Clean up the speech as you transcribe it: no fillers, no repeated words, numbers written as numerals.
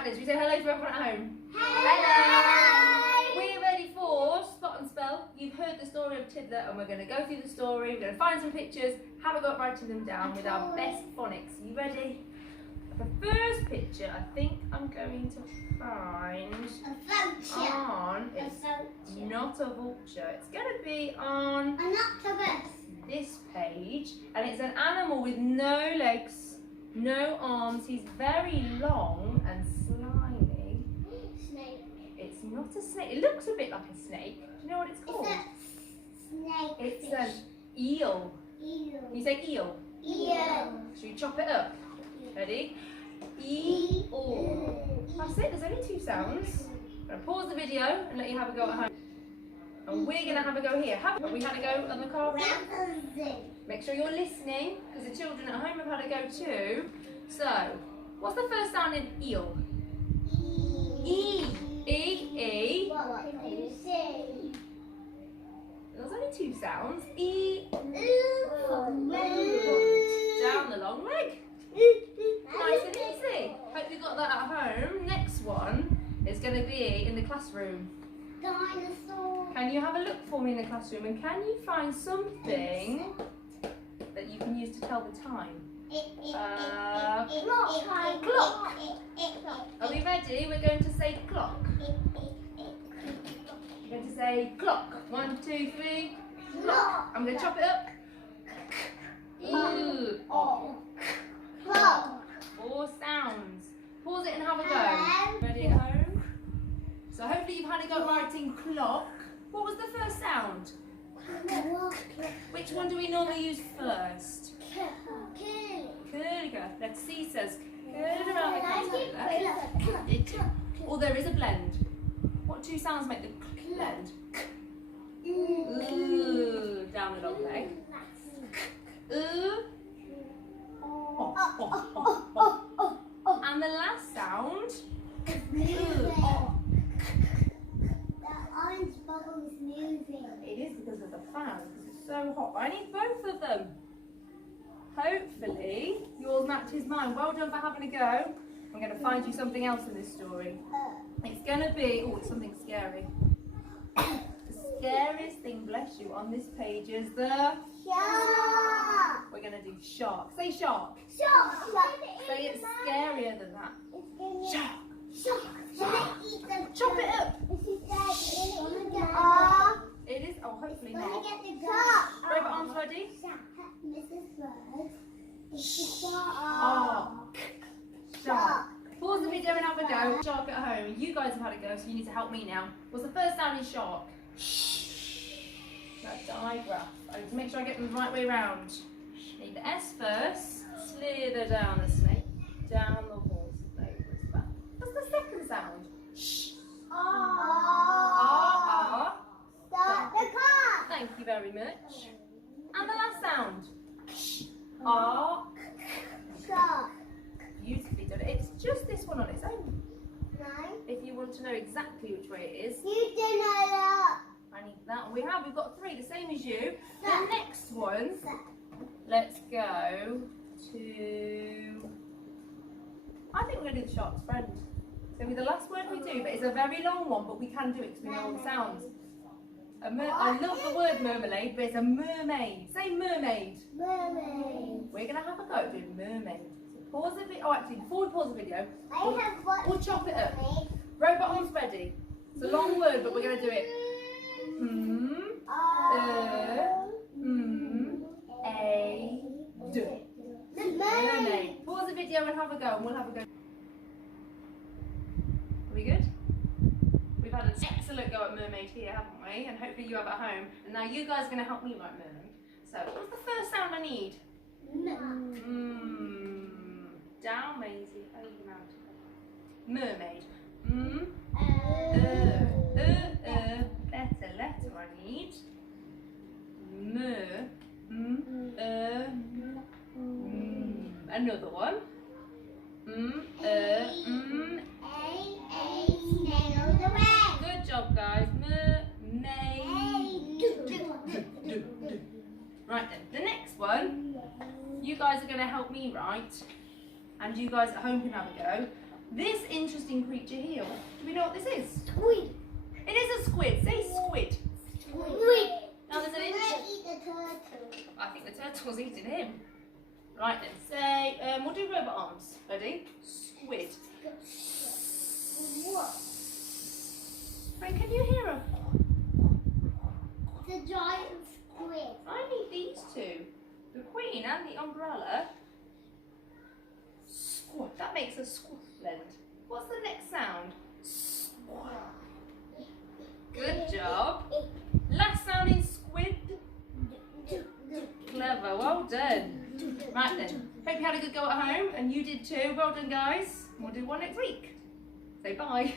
Right, Liz, we say hello to everyone at home. Hello! We're ready for Spot and Spell. You've heard the story of Tiddler and we're going to go through the story. We're going to find some pictures, have a go at writing them down with our best phonics. Are you ready? The first picture I think I'm going to find on, it's not a vulture, it's going to be on this page, and it's an animal with no legs, no arms. He's very long and slimy. Snake. It's not a snake. It looks a bit like a snake. Do you know what it's called? It's It's an eel. eel. Can you say eel? Eel. Should we chop it up? Ready? Eel. That's it. There's only 2 sounds. I'm going to pause the video and let you have a go at home. And we're going to have a go here. Have we had a go on the car? Make sure you're listening, because the children at home have had a go too. So, what's the first sound in eel? E. E. What can you say? There's only 2 sounds. E. Ooh. Down the long leg. Nice and easy. Hope you got that at home. Next one is going to be in the classroom. Dinosaur. Can you have a look for me in the classroom, and can you find something that you can use to tell the time? Clock. Are we ready? We're going to say clock. We're going to say clock. 1, 2, 3. Clock. I'm going to chop it up. Ooh. Oh. Clock. 4 sounds. Pause it and have a go. Ready at home? So hopefully you've had a go at writing clock. What was the first sound? Which one do we normally use first? Curliger. Let's see, says curl around the caterpillar. Or there is a blend. What 2 sounds make the blend? Ooh, down the long leg. Ooh. And the last sound. Ooh. Orange bubble is moving. It is because of the fan, because it's so hot. I need both of them. Hopefully yours matches mine. Well done for having a go. I'm going to find you something else in this story. It's going to be, oh, it's something scary. The scariest thing, bless you, on this page is the Shark. We're going to do shark. Say shark. Shark. Say it's scarier than that. Shark. Shark. Chop it up. It is, oh, hopefully not. Robot arms ready? Mrs. Bird. It's the Shark. Shark. Pause the video and have a go. Shark at home. You guys have had a go, so you need to help me now. What's the first sound in shark? That digraph. I need to make sure I get them the right way round. Need the S first. Slither down the snake. Down the horse. Over its back. What's the second sound? Ah. Start the car. Thank you very much. And the last sound. Ark. Shark. Beautifully done. It's just this one on its own. No. If you want to know exactly which way it is, You do know that. I need that. We've got 3, the same as you. The next one, let's go to, I think we're going to do the shark's friend. It's going to be the last word we do, but it's a very long one, but we can do it because we know all the sounds. I love the word marmalade, but it's a mermaid. Say mermaid. Mermaid. We're going to have a go at doing mermaid. So pause the video. Oh, actually, before we pause the video, we'll chop it up. Robot arms ready. It's a long word, but we're going to do it. Mermaid. Pause the video and have a go, and we'll have a go. Are we good? We've had an excellent go at mermaid here, haven't we? And hopefully you have at home. And now you guys are going to help me write mermaid. So, what's the first sound I need? Down, Maisie. Over mountain. Mermaid. Letter I need. Another one. Good job, guys. Mermaid. Right then, the next one, you guys are going to help me write, and you guys at home can have a go. This interesting creature here, do we know what this is? Squid. It is a squid. Say squid. Squid. Now there's an interesting... Eat the turtle. I think the turtle's eating him. Right then, say, we'll do robot arms. Ready? Squid. What? Frank, can you hear her? The giant squid. I need these two. The queen and the umbrella. Squat. That makes a squat blend. What's the next sound? Squat. Good job. Last sound in squid. Clever. Well done. Right then. Hope you had a good go at home, and you did too. Well done, guys. We'll do one next week. Say bye.